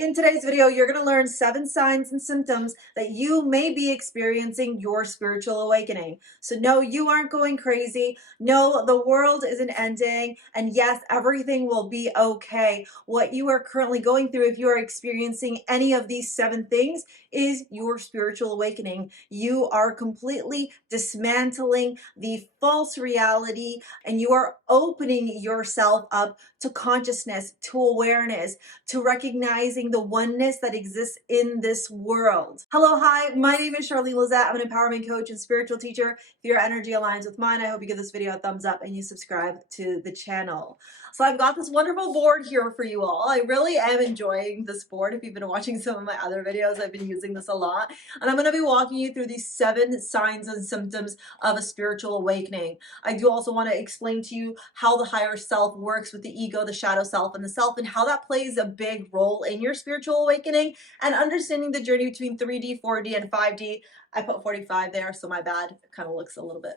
In today's video, you're going to learn 7 signs and symptoms that you may be experiencing your spiritual awakening. So no, you aren't going crazy. No, the world isn't ending. And yes, everything will be okay. What you are currently going through, if you are experiencing any of these 7 things, is your spiritual awakening. You are completely dismantling the false reality and you are opening yourself up to consciousness, to awareness, to recognizing the oneness that exists in this world. Hello, hi, my name is Charlene, Lizette. I'm an empowerment coach and spiritual teacher. If your energy aligns with mine, I hope you give this video a thumbs up and you subscribe to the channel. So I've got this wonderful board here for you all. I really am enjoying this board. If you've been watching some of my other videos, I've been using this a lot. And I'm going to be walking you through these 7 signs and symptoms of a spiritual awakening. I do also want to explain to you how the higher self works with the ego, the shadow self, and the self, and how that plays a big role in your spiritual awakening and understanding the journey between 3D, 4D, and 5D. I put 45 there, so my bad. It kind of looks a little bit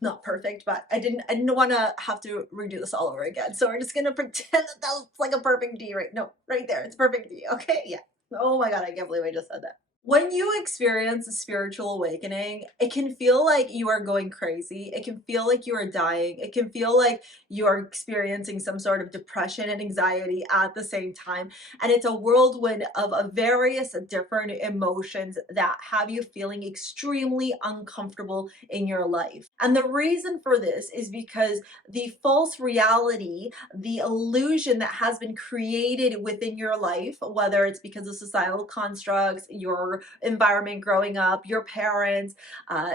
not perfect, but I didn't want to have to redo this all over again. So we're just going to pretend that that looks like a perfect D right there. It's perfect D. Okay. Yeah. Oh my God. I can't believe I just said that. When you experience a spiritual awakening, it can feel like you are going crazy. It can feel like you are dying. It can feel like you are experiencing some sort of depression and anxiety at the same time. And it's a whirlwind of various different emotions that have you feeling extremely uncomfortable in your life. And the reason for this is because the false reality, the illusion that has been created within your life, whether it's because of societal constructs, your environment growing up, your parents,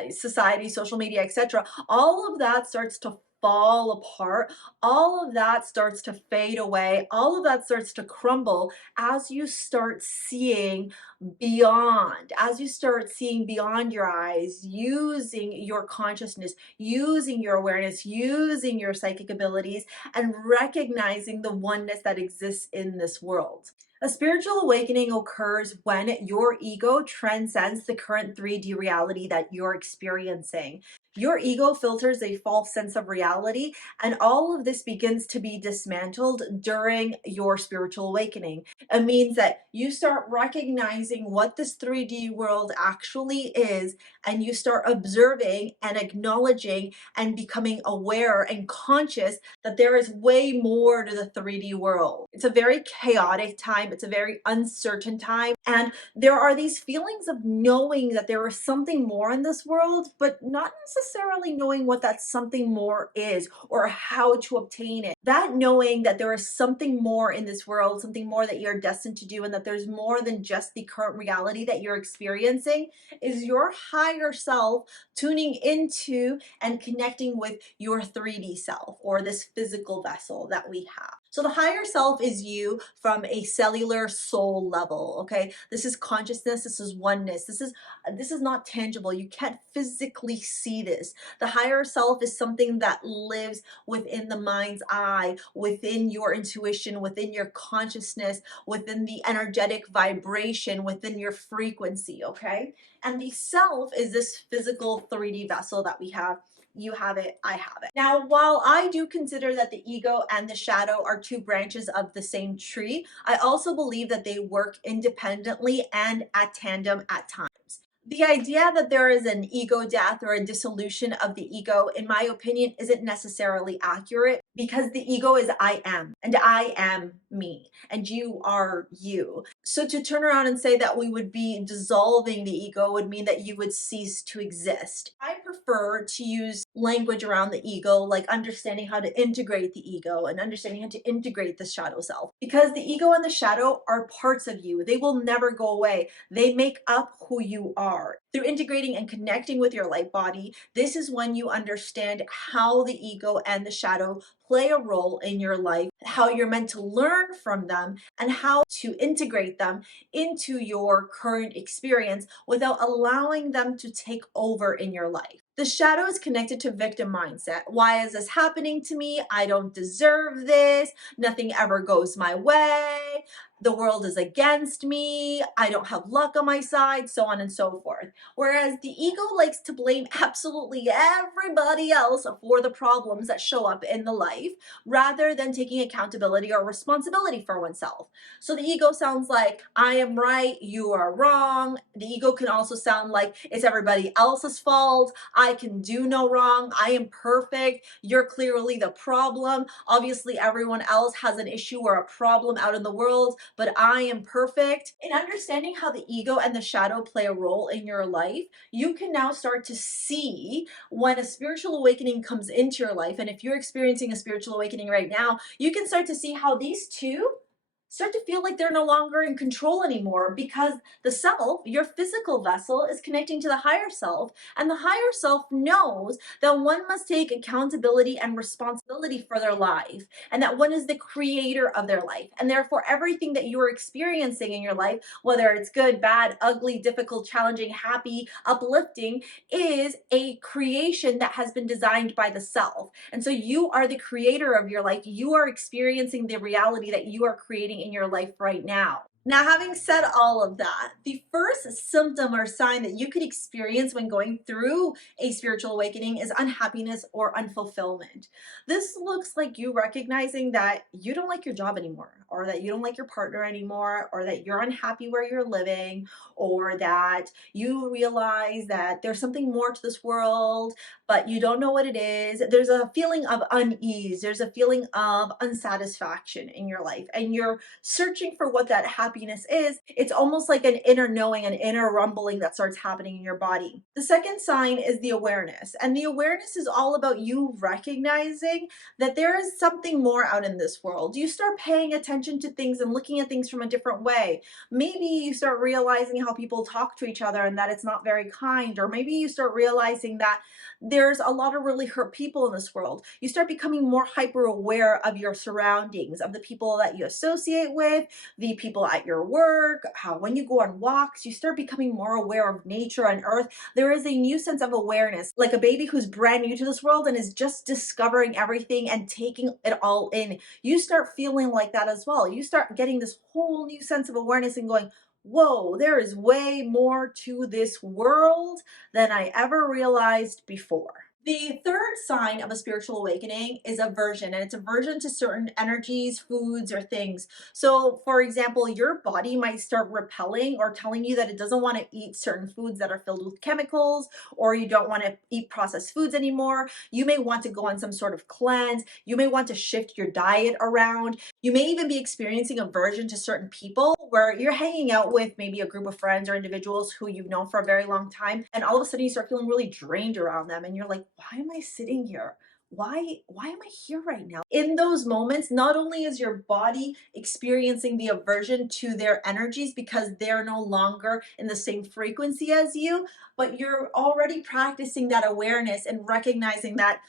society, social media, etc., all of that starts to fall apart. All of that starts to fade away. All of that starts to crumble as you start seeing beyond, as you start seeing beyond your eyes, using your consciousness, using your awareness, using your psychic abilities, and recognizing the oneness that exists in this world. A spiritual awakening occurs when your ego transcends the current 3D reality that you're experiencing. Your ego filters a false sense of reality, and all of this begins to be dismantled during your spiritual awakening. It means that you start recognizing what this 3D world actually is, and you start observing and acknowledging and becoming aware and conscious that there is way more to the 3D world. It's a very chaotic time. It's a very uncertain time. And there are these feelings of knowing that there is something more in this world, but not necessarily knowing what that something more is or how to obtain it. That knowing that there is something more in this world, something more that you're destined to do, and that there's more than just the current reality that you're experiencing is your higher self tuning into and connecting with your 3D self, or this physical vessel that we have. So the higher self is you from a cellular soul level, okay? This is consciousness, this is oneness. This is not tangible. You can't physically see this. The higher self is something that lives within the mind's eye, within your intuition, within your consciousness, within the energetic vibration, within your frequency, okay? And the self is this physical 3D vessel that we have. You have it, I have it. Now, while I do consider that the ego and the shadow are 2 branches of the same tree, I also believe that they work independently and at tandem at times. The idea that there is an ego death or a dissolution of the ego, in my opinion, isn't necessarily accurate, because the ego is I am, and I am me, and you are you. So to turn around and say that we would be dissolving the ego would mean that you would cease to exist. I prefer to use language around the ego, like understanding how to integrate the ego and understanding how to integrate the shadow self, because the ego and the shadow are parts of you. They will never go away. They make up who you are. Through integrating and connecting with your light body, this is when you understand how the ego and the shadow play a role in your life, how you're meant to learn from them, and how to integrate them into your current experience without allowing them to take over in your life. The shadow is connected to victim mindset. Why is this happening to me? I don't deserve this. Nothing ever goes my way. The world is against me. I don't have luck on my side, so on and so forth. Whereas the ego likes to blame absolutely everybody else for the problems that show up in the life. life rather than taking accountability or responsibility for oneself. So the ego sounds like, I am right, you are wrong. The ego can also sound like it's everybody else's fault. I can do no wrong. I am perfect. You're clearly the problem. Obviously, everyone else has an issue or a problem out in the world, but I am perfect. In understanding how the ego and the shadow play a role in your life, you can now start to see when a spiritual awakening comes into your life. And if you're experiencing a spiritual awakening right now, you can start to see how these two start to feel like they're no longer in control anymore, because the self, your physical vessel, is connecting to the higher self, and the higher self knows that one must take accountability and responsibility for their life, and that one is the creator of their life, and therefore everything that you are experiencing in your life, whether it's good, bad, ugly, difficult, challenging, happy, uplifting, is a creation that has been designed by the self. And so you are the creator of your life. You are experiencing the reality that you are creating in your life right now. Now, having said all of that, the first symptom or sign that you could experience when going through a spiritual awakening is unhappiness or unfulfillment. This looks like you recognizing that you don't like your job anymore, or that you don't like your partner anymore, or that you're unhappy where you're living, or that you realize that there's something more to this world, but you don't know what it is. There's a feeling of unease, there's a feeling of unsatisfaction in your life, and you're searching for what that happiness is. It's almost like an inner knowing, an inner rumbling that starts happening in your body. The second sign is the awareness. And the awareness is all about you recognizing that there is something more out in this world. You start paying attention to things and looking at things from a different way. Maybe you start realizing how people talk to each other and that it's not very kind. Or maybe you start realizing that there's a lot of really hurt people in this world. You start becoming more hyper aware of your surroundings, of the people that you associate with, the people at your work, how when you go on walks, you start becoming more aware of nature and earth. There is a new sense of awareness, like a baby who's brand new to this world and is just discovering everything and taking it all in. You start feeling like that as well. You start getting this whole new sense of awareness and going, whoa, there is way more to this world than I ever realized before. The third sign of a spiritual awakening is aversion, and it's aversion to certain energies, foods, or things. So, for example, your body might start repelling or telling you that it doesn't want to eat certain foods that are filled with chemicals, or you don't want to eat processed foods anymore. You may want to go on some sort of cleanse. You may want to shift your diet around. You may even be experiencing aversion to certain people where you're hanging out with maybe a group of friends or individuals who you've known for a very long time, and all of a sudden you start feeling really drained around them, and you're like, why am I sitting here? Why am I here right now? In those moments, not only is your body experiencing the aversion to their energies because they're no longer in the same frequency as you, but you're already practicing that awareness and recognizing that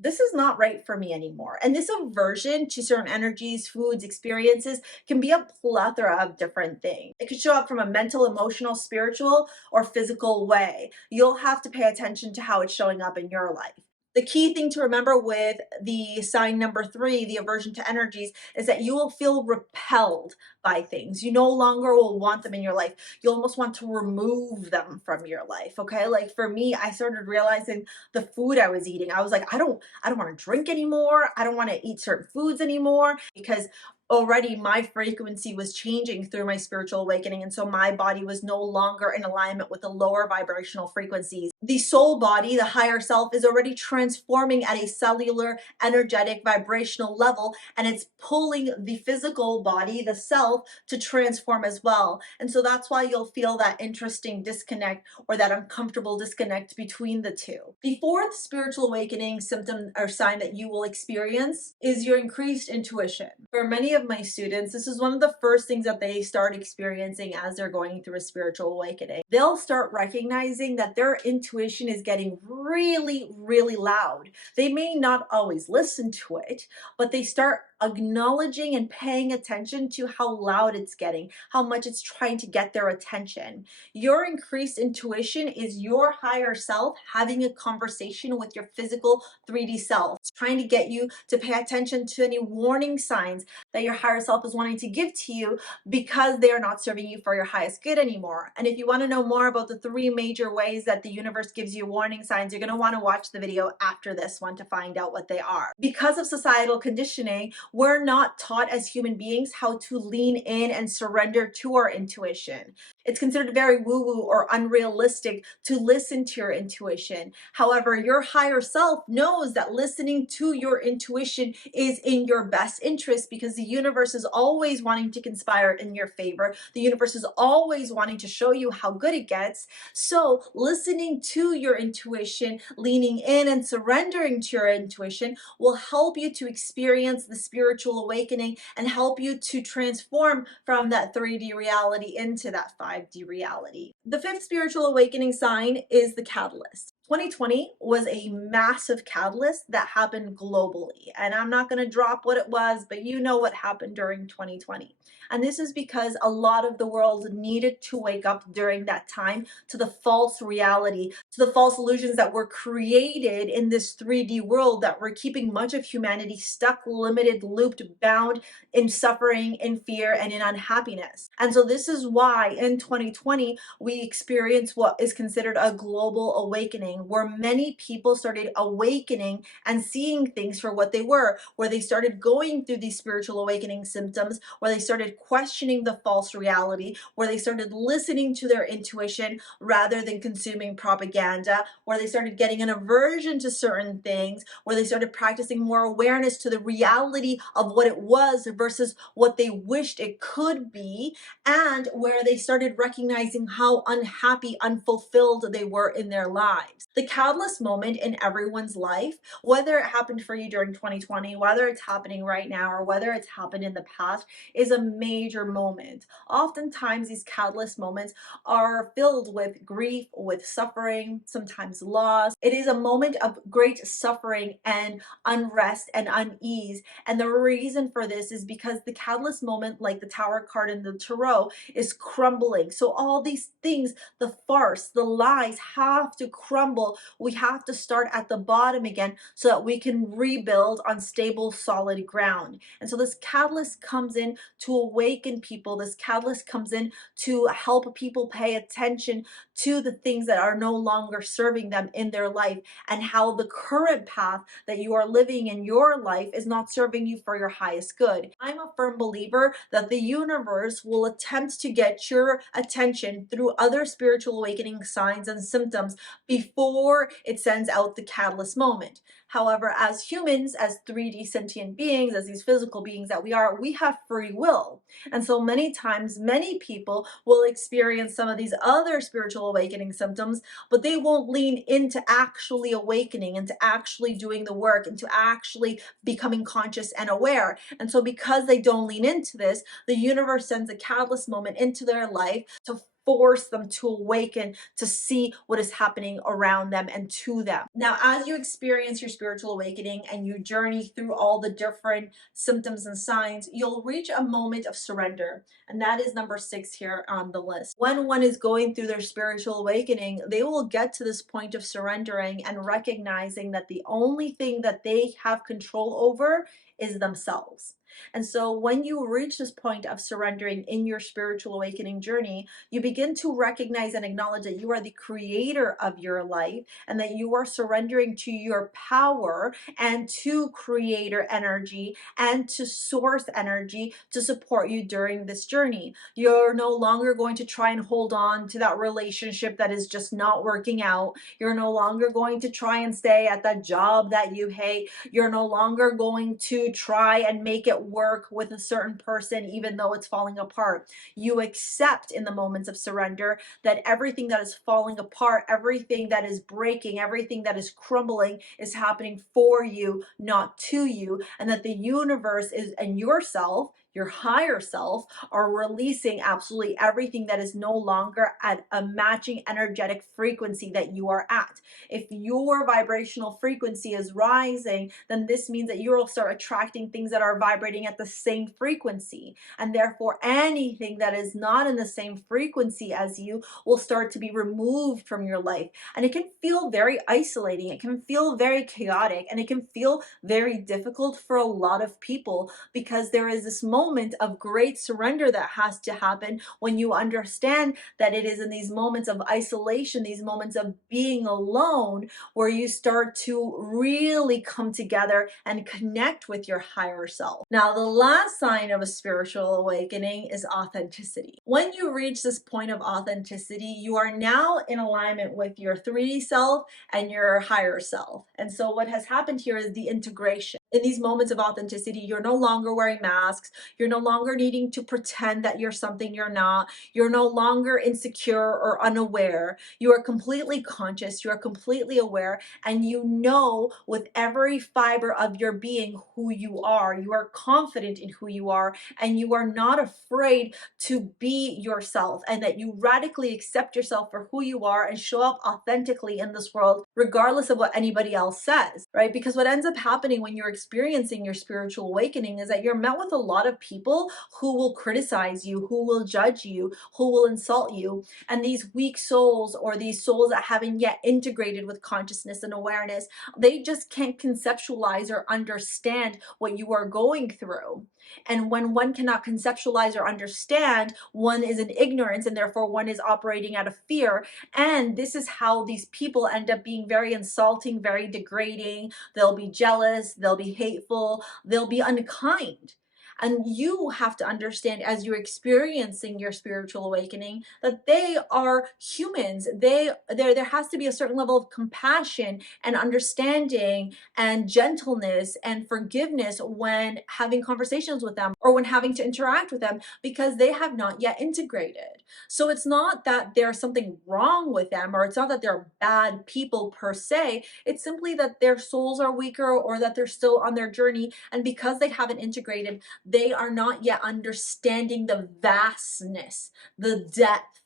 this is not right for me anymore. And this aversion to certain energies, foods, experiences can be a plethora of different things. It could show up from a mental, emotional, spiritual, or physical way. You'll have to pay attention to how it's showing up in your life. The key thing to remember with the sign number 3, the aversion to energies, is that you will feel repelled by things. You no longer will want them in your life. You almost want to remove them from your life. Okay. Like for me, I started realizing the food I was eating. I was like, I don't want to drink anymore. I don't want to eat certain foods anymore, because already my frequency was changing through my spiritual awakening. And so my body was no longer in alignment with the lower vibrational frequencies. The soul body, the higher self, is already transforming at a cellular, energetic, vibrational level. And it's pulling the physical body, the self, to transform as well. And so that's why you'll feel that interesting disconnect or that uncomfortable disconnect between the two. The fourth spiritual awakening symptom or sign that you will experience is your increased intuition. For many of my students, this is one of the first things that they start experiencing as they're going through a spiritual awakening. They'll start recognizing that their intuition is getting really, really loud. They may not always listen to it, but they start acknowledging and paying attention to how loud it's getting, how much it's trying to get their attention. Your increased intuition is your higher self having a conversation with your physical 3D self. It's trying to get you to pay attention to any warning signs that your higher self is wanting to give to you because they are not serving you for your highest good anymore. And if you want to know more about the 3 major ways that the universe gives you warning signs, you're going to want to watch the video after this one to find out what they are. Because of societal conditioning, we're not taught as human beings how to lean in and surrender to our intuition. It's considered very woo-woo or unrealistic to listen to your intuition. However, your higher self knows that listening to your intuition is in your best interest because the universe is always wanting to conspire in your favor. The universe is always wanting to show you how good it gets. So listening to your intuition, leaning in and surrendering to your intuition will help you to experience the spiritual awakening and help you to transform from that 3D reality into that 5D reality. The 5th spiritual awakening sign is the catalyst. 2020 was a massive catalyst that happened globally. And I'm not going to drop what it was, but you know what happened during 2020. And this is because a lot of the world needed to wake up during that time to the false reality, to the false illusions that were created in this 3D world that were keeping much of humanity stuck, limited, looped, bound in suffering, in fear, and in unhappiness. And so this is why in 2020, we experienced what is considered a global awakening, where many people started awakening and seeing things for what they were, where they started going through these spiritual awakening symptoms, where they started questioning the false reality, where they started listening to their intuition rather than consuming propaganda, where they started getting an aversion to certain things, where they started practicing more awareness to the reality of what it was versus what they wished it could be, and where they started recognizing how unhappy, unfulfilled they were in their lives. The catalyst moment in everyone's life, whether it happened for you during 2020, whether it's happening right now, or whether it's happened in the past, is a major moment. Oftentimes, these catalyst moments are filled with grief, with suffering, sometimes loss. It is a moment of great suffering and unrest and unease. And the reason for this is because the catalyst moment, like the Tower card in the Tarot, is crumbling. So all these things, the farce, the lies have to crumble. We have to start at the bottom again so that we can rebuild on stable, solid ground. And so this catalyst comes in to awaken people. This catalyst comes in to help people pay attention to the things that are no longer serving them in their life and how the current path that you are living in your life is not serving you for your highest good. I'm a firm believer that the universe will attempt to get your attention through other spiritual awakening signs and symptoms before it sends out the catalyst moment. However, as humans, as 3D sentient beings, as these physical beings that we are, we have free will. And so many times, many people will experience some of these other spiritual awakening symptoms, but they won't lean into actually awakening, into actually doing the work, into actually becoming conscious and aware. And so because they don't lean into this, the universe sends a catalyst moment into their life to force them to awaken, to see what is happening around them and to them. Now, as you experience your spiritual awakening and you journey through all the different symptoms and signs, you'll reach a moment of surrender. And that is number 6 here on the list. When one is going through their spiritual awakening, they will get to this point of surrendering and recognizing that the only thing that they have control over is themselves. And so when you reach this point of surrendering in your spiritual awakening journey, you begin to recognize and acknowledge that you are the creator of your life and that you are surrendering to your power and to creator energy and to source energy to support you during this journey. You're no longer going to try and hold on to that relationship that is just not working out. You're no longer going to try and stay at that job that you hate. You're no longer going to try and make it work with a certain person even though it's falling apart. You accept in the moments of surrender that everything that is falling apart, everything that is breaking, everything that is crumbling is happening for you, not to you, and that the universe is, and yourself, your higher self, are releasing absolutely everything that is no longer at a matching energetic frequency that you are at. If your vibrational frequency is rising, then this means that you will start attracting things that are vibrating at the same frequency. And therefore, anything that is not in the same frequency as you will start to be removed from your life. And it can feel very isolating. It can feel very chaotic, and it can feel very difficult for a lot of people, because there is this moment of great surrender that has to happen when you understand that it is in these moments of isolation, these moments of being alone, where you start to really come together and connect with your higher self. Now, the last sign of a spiritual awakening is authenticity. When you reach this point of authenticity, you are now in alignment with your 3D self and your higher self. And so what has happened here is the integration. In these moments of authenticity, you're no longer wearing masks. You're no longer needing to pretend that you're something you're not. You're no longer insecure or unaware. You are completely conscious. You are completely aware, and you know with every fiber of your being who you are. You are confident in who you are, and you are not afraid to be yourself, and that you radically accept yourself for who you are and show up authentically in this world, regardless of what anybody else says, right? Because what ends up happening when you're experiencing your spiritual awakening is that you're met with a lot of people who will criticize you, who will judge you, who will insult you. And these weak souls, or these souls that haven't yet integrated with consciousness and awareness, they just can't conceptualize or understand what you are going through. And when one cannot conceptualize or understand, one is in ignorance, and therefore one is operating out of fear. And this is how these people end up being very insulting, very degrading. They'll be jealous, they'll be hateful, they'll be unkind. And you have to understand, as you're experiencing your spiritual awakening, that they are humans. There has to be a certain level of compassion and understanding and gentleness and forgiveness when having conversations with them, or when having to interact with them, because they have not yet integrated. So it's not that there's something wrong with them, or it's not that they're bad people per se. It's simply that their souls are weaker, or that they're still on their journey. And because they haven't integrated, they are not yet understanding the vastness, the depth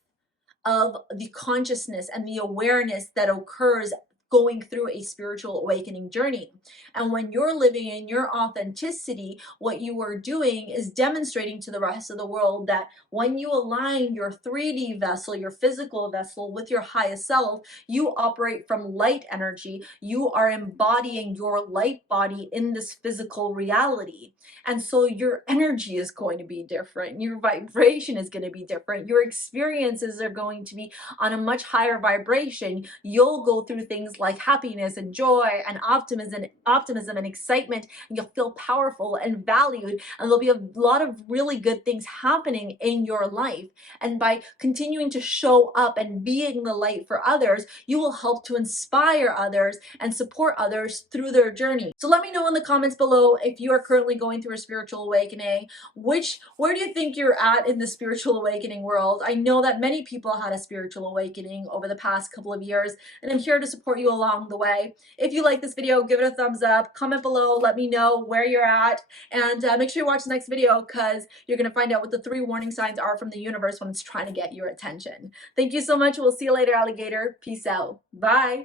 of the consciousness and the awareness that occurs going through a spiritual awakening journey. And when you're living in your authenticity, what you are doing is demonstrating to the rest of the world that when you align your 3D vessel, your physical vessel, with your highest self, you operate from light energy. You are embodying your light body in this physical reality. And so your energy is going to be different. Your vibration is going to be different. Your experiences are going to be on a much higher vibration. You'll go through things like happiness and joy and optimism and excitement, and you'll feel powerful and valued, and there'll be a lot of really good things happening in your life. And by continuing to show up and being the light for others, you will help to inspire others and support others through their journey. So let me know in the comments below if you are currently going through a spiritual awakening. Where do you think you're at in the spiritual awakening world? I know that many people had a spiritual awakening over the past couple of years, and I'm here to support you along the way. If you like this video, give it a thumbs up, comment below, let me know where you're at, and make sure you watch the next video, because you're going to find out what the 3 warning signs are from the universe when it's trying to get your attention. Thank you so much. We'll see you later, alligator. Peace out. Bye.